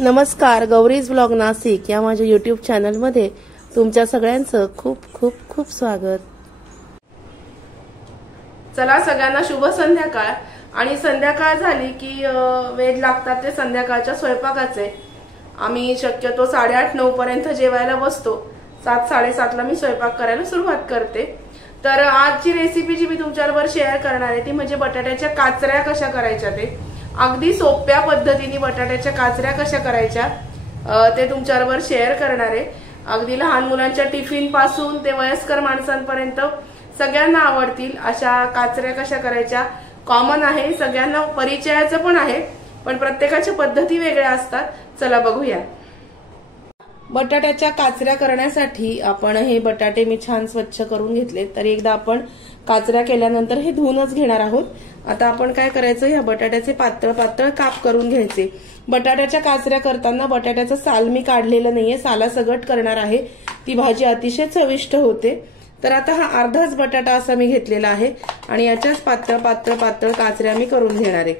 नमस्कार, गौरीज ब्लॉग नाशिक या माझ्या यूट्यूब चॅनलमध्ये तुमच्या सगळ्यांचं खूप खूप खूप स्वागत। चला सगळ्यांना शुभ संध्याकाळ। आणि संध्याकाळ झाली की वेध लागतात ते संध्याकाळच्या स्वयंपाकाचे। आम्ही शक्यतो 8:30-9 पर्यंत जेवायला बसतो। 7-7:30 ला मी स्वयंपाक करायला सुरुवात करते। तर आजची रेसिपी जी मी तुमच्याबरोबर शेअर करणार आहे ती म्हणजे बटाट्याच्या काचऱ्या कशा करायच्या ते। अगदी सोप्या पद्धतीने बटाट्याच्या काचऱ्या कशा करायच्या ते तुमच्याबरोबर शेअर करणार आहे। अगदी लहान मुलांच्या टिफिन पासून ते वयस्कर माणसांपर्यंत सगळ्यांना आवडतील अशा काचऱ्या कशा करायच्या। कॉमन आहे, सगळ्यांना परिचयाचं पण आहे, पण प्रत्येकाच्या पद्धती वेगळ्या असतात। चला बघूया। बटाट्याच्या काचऱ्या करण्यासाठी आपण हे बटाटे मी छान स्वच्छ करून घेतले। तर एकदा आपण काचऱ्या केल्यानंतर हे धुवूनच घेणार आहोत। आता आपण काय करायचं, या बटाट्याचे पातळ पातळ काप करून घ्यायचे। बटाट्याच्या काचऱ्या करताना बटाट्याचं साल मी काढलेलं नाहीये, सालासगट करणार आहे। ती भाजी अतिशय चविष्ट होते। तर आता हा अर्धाच बटाटा असा मी घेतलेला आहे आणि याच्याच पातळ पातळ पातळ काचऱ्या मी करून घेणार आहे।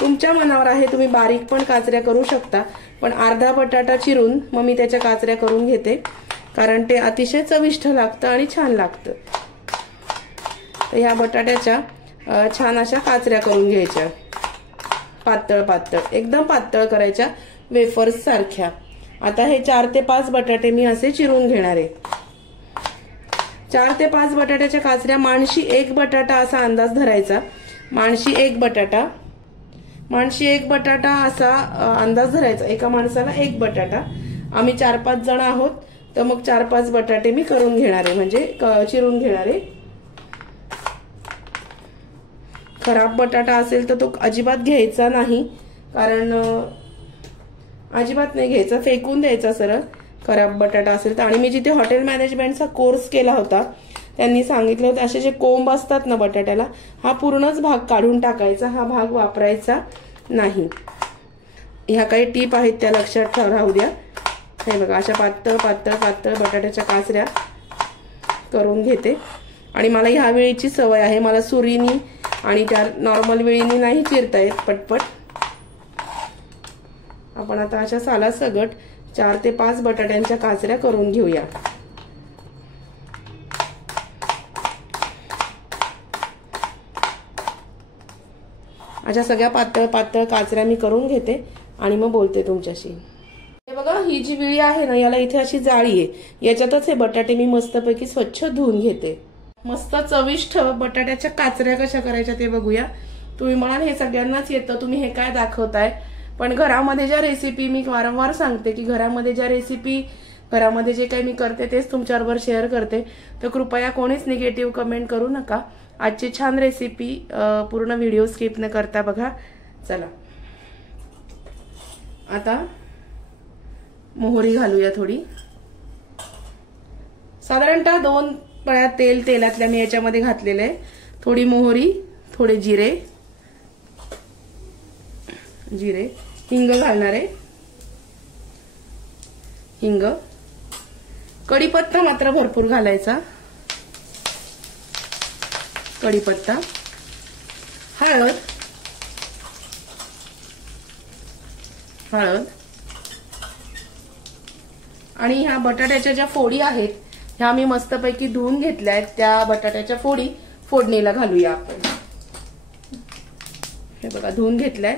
तुमच्या मनावर आहे, तुम्ही बारीक पण काचऱ्या करू शकता, पण अर्धा बटाटा चिरून मग मी त्याच्या काचऱ्या करून घेते, कारण ते अतिशय चविष्ट लागतं आणि छान लागतं। तर ह्या बटाट्याच्या छान अशा काचऱ्या करून घ्यायच्या, पातळ पातळ एकदम पातळ करायच्या, वेफर्स सारख्या। आता हे 4 ते 5 बटाटे मी असे चिरून घेणार आहे। 4 ते 5 बटाट्याच्या काचऱ्या, माणशी 1 बटाटा असा अंदाज धरायचा। माणशी 1 बटाटा असा अंदाज धरायचा। एका माणसाला 1 बटाटा। आम्ही 4-5 जण आहोत, तर मग 4-5 बटाटे मी करून घेणार आहे, म्हणजे चिरून घेणार आहे। खराब बटाटा असेल तर तो अजिबात घ्यायचा नाही, कारण अजिबात नाही घ्यायचा, फेकून द्यायचा सरळ खराब बटाटा असेल तर। आणि मी जिथे हॉटेल मॅनेजमेंटचा कोर्स केला होता त्यांनी सांगितलं होतं, असे जे कोंब असतात ना बटाट्याला, हा पूर्णच भाग काढून टाकायचा, हा भाग वापरायचा नाही। ह्या काही टीप आहेत त्या लक्षात राहू द्या। हे बघा, अशा पातळ पातळ पातळ बटाट्याच्या काचऱ्या करून घेते। आणि मला ह्या वेळीची सवय आहे, मला सुरीनी आणि त्या नॉर्मल वेळीनी नाही चिरता येत पटपट। आपण आता अशा सालासगट 4 ते 5 बटाट्यांच्या काचऱ्या करून घेऊया। अशा सगळ्या पातळ पातळ काचऱ्या मी करून घेते आणि मग बोलते तुमच्याशी। हे बघा, ही जी विळी आहे ना, याला इथे अशी जाळी आहे, याच्यातच हे बटाटे मी मस्तपैकी स्वच्छ धुवून घेते। मस्त चविष्ट बटाट्याच्या काचऱ्या कशा करायच्या ते बघूया। तुम्ही म्हणाल हे सगळ्यांनाच येतं, तुम्ही हे काय दाखवताय, पण घरामध्ये ज्या रेसिपी मी वारंवार सांगते की घरामध्ये जे काही मी करते तेच तुमच्याबरोबर शेअर करते। तर कृपया कोणीच निगेटिव्ह कमेंट करू नका। आजची छान रेसिपी पूर्ण व्हिडिओ स्किप न करता बघा। चला आता मोहरी घालूया थोडी, साधारणतः 2 पळ्या तेलातल्या मी याच्यामध्ये घातलेलं आहे। थोडी मोहरी, थोडे जिरे, हिंग घालणार आहे। हिंग, कढीपत्ता मात्र भरपूर घालायचा। कढीपत्ता, हळद आणि ह्या बटाट्याच्या ज्या फोडी आहेत ह्या मी मस्तपैकी धुवून घेतल्या आहेत, त्या बटाट्याच्या फोडी फोडणीला घालूया आपण। हे बघा, धुवून घेतलंय।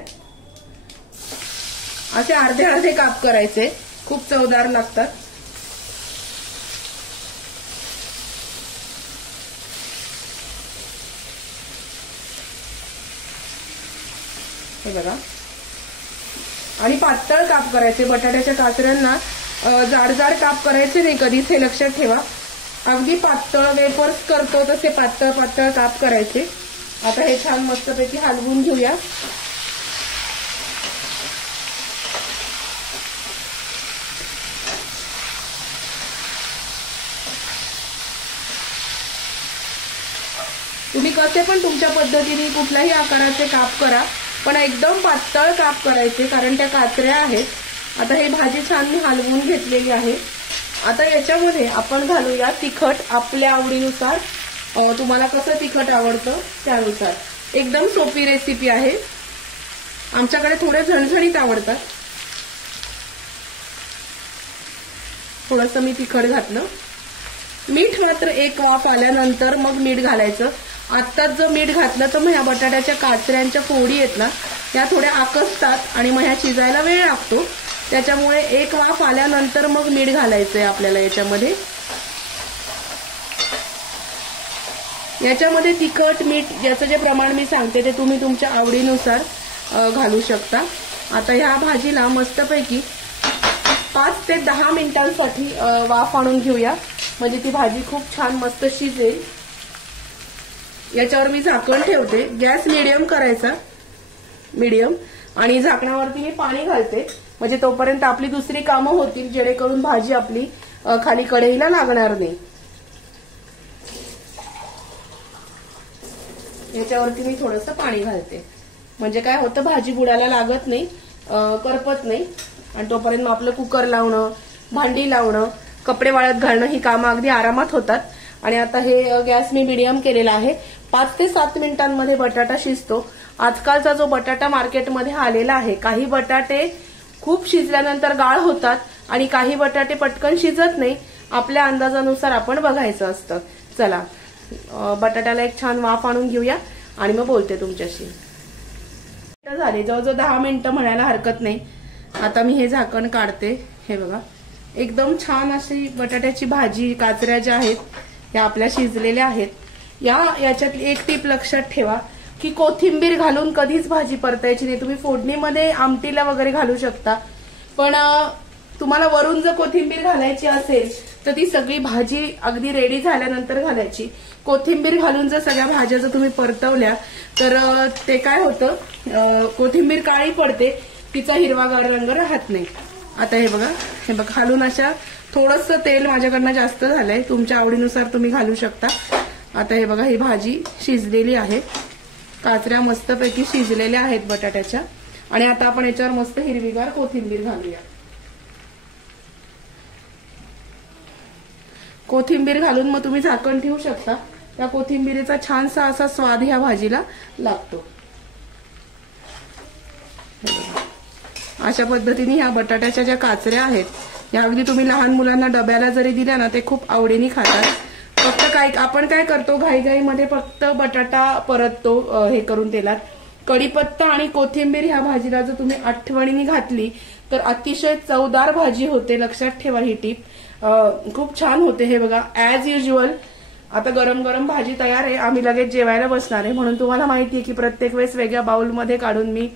असे अर्धे अर्धे काप करायचे, खूप चवदार लागतात। हे बघा, आणि पातळ काप करायचे बटाट्याच्या काचऱ्यांना। जाड जाड काप करायचे नाही कधीच, हे लक्षात ठेवा। अगदी पातळ वेफर्स करतो तसे पातळ पातळ काप करायचे। आता हे छान मस्तपैकी हलवून घेऊया। तुम्ही कसे पण तुमच्या पद्धतीने कुठल्याही आकाराचे काप करा, पण एकदम पातळ काप करायचे, कारण त्या काचऱ्या आहेत। आता ही भाजी छान मी हलवून घेतलेली आहे। आता याच्यामध्ये आपण घालूया तिखट आपल्या आवडीनुसार, तुम्हाला कसं तिखट आवडतं त्यानुसार। एकदम सोपी रेसिपी आहे, आमच्याकडे थोडे झणझणीत आवडतात। थोडंसं मी तिखट घातलं. मीठ मात्र एक वाफ आल्यानंतर मग मीठ घालायचं. आत्ताच जर मीठ घातलं तर मग ह्या बटाट्याच्या काचऱ्यांच्या फोडी आहेत ना त्या थोड्या आकसतात आणि मग ह्या शिजायला वेळ लागतो. त्याच्यामुळे एक वाफ आल्यानंतर मग मीठ घालायचंय आपल्याला याच्यामध्ये. याच्यामध्ये तिखट मीठ याचं जे प्रमाण मी सांगते ते तुम्ही तुमच्या आवडीनुसार घालू शकता. आता ह्या भाजीला मस्तपैकी 5 ते 10 मिनिटांसाठी वाफ आणून घेऊया, म्हणजे ती भाजी खूप छान मस्त शिजेल. याच्यावर मी झाकण ठेवते. गॅस मिडियम करायचा, मिडियम, आणि झाकणावरती मी पाणी घालते, म्हणजे तोपर्यंत आपली दुसरी कामं होतील जेणेकरून भाजी आपली खाली कढईला लागणार नाही. याच्यावरती मी थोडंसं पाणी घालते, म्हणजे काय होतं भाजी बुडायला लागत नाही, करपत नाही. आणि तोपर्यंत मग आपलं कुकर लावणं, भांडी लावणं, कपडे वाळत घालणं ही कामं अगदी आरामात होतात. आणि आता हे गॅस मी मिडियम केलेला आहे. 5 ते 7 मिनिटांमध्ये बटाटा शिजतो. आजकालचा जो बटाटा मार्केटमध्ये आलेला आहे, काही बटाटे खूप शिजल्यानंतर गाळ होतात आणि काही बटाटे पटकन शिजत नाही. आपल्या अंदाजानुसार आपण बघायचं असतं. चला बटाट्याला एक छान वाफ आणून घेऊया आणि मग बोलते तुमच्याशी. झाले जवळजवळ 10 मिनिटं म्हणायला हरकत नाही. आता मी हे झाकण काढते. हे बघा एकदम छान अशी बटाट्याची भाजी, काचऱ्या ज्या आहेत त्या आपल्या शिजलेल्या आहेत. याच्यात एक टीप लक्षात ठेवा की कोथिंबीर घालून कधीच भाजी परतायची नाही. तुम्ही फोडणीमध्ये आमटीला वगैरे घालू शकता, पण तुम्हाला वरून जर कोथिंबीर घालायची असेल तर ती सगळी भाजी अगदी रेडी झाल्यानंतर घालायची. कोथिंबीर घालून जर सगळ्या भाज्या जर तुम्ही परतवल्या तर ते काय होतं, कोथिंबीर काळी पडते, तिचा हिरवागार रंग राहत नाही. आता हे बघा घालून अशा थोडंसं तेल माझ्याकडनं जास्त झालंय, तुमच्या आवडीनुसार तुम्ही घालू शकता. आता हे बघा ही भाजी शिजलेली आहे, काचऱ्या मस्तपैकी शिजलेल्या आहेत बटाट्याच्या. आणि आता आपण याच्यावर मस्त हिरवीगार कोथिंबीर घालूया. कोथिंबीर घालून मग तुम्ही झाकण ठेवू शकता. त्या कोथिंबीरीचा छानसा असा स्वाद ह्या भाजीला लागतो. अशा पद्धतीने ह्या बटाट्याच्या ज्या काचऱ्या आहेत या अगदी तुम्ही लहान मुलांना डब्याला जरी दिल्या ना ते खूप आवडीने खातात. फक्त आपण काय करतो घाईघाईमध्ये फक्त बटाटा परततो हे करून तेलात. कढीपत्ता आणि कोथिंबीर ह्या भाजीला जर तुम्ही आठवणीने घातली तर अतिशय चवदार भाजी होते. लक्षात ठेवा ही टीप, खूप छान होते. हे बघा ऍज युज्युअल आता गरम गरम भाजी तयार आहे. आम्ही लगेच जेवायला बसणार आहे, म्हणून तुम्हाला माहिती आहे की प्रत्येक वेळेस वेगळ्या बाउलमध्ये काढून मी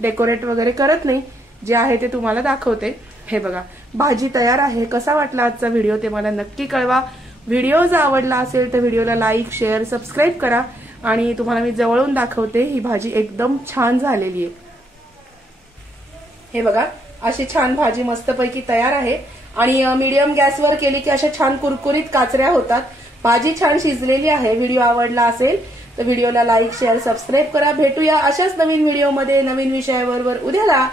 डेकोरेट वगैरे करत नाही, जे आहे ते तुम्हाला दाखवते. हे बघा भाजी तयार आहे. कसा वाटला आजचा व्हिडिओ ते मला नक्की कळवा. व्हिडिओ जर आवडला असेल तर व्हिडिओला लाईक, शेअर, सबस्क्राईब करा. आणि तुम्हाला मी जवळून दाखवते, ही भाजी एकदम छान झालेली आहे. हे बघा अशी छान भाजी मस्तपैकी तयार आहे. आणि मीडियम गॅसवर केली की अशा छान कुरकुरीत काचऱ्या होतात. भाजी छान शिजलेली आहे. व्हिडिओ आवडला असेल तर व्हिडिओला लाईक, शेअर, सबस्क्राईब करा. भेटूया अशाच नवीन व्हिडिओमध्ये नवीन विषयाबरोबर उद्याला.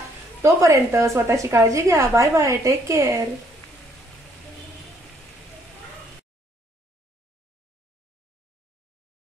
तोपर्यंत स्वतःची काळजी घ्या. Bye bye, take care.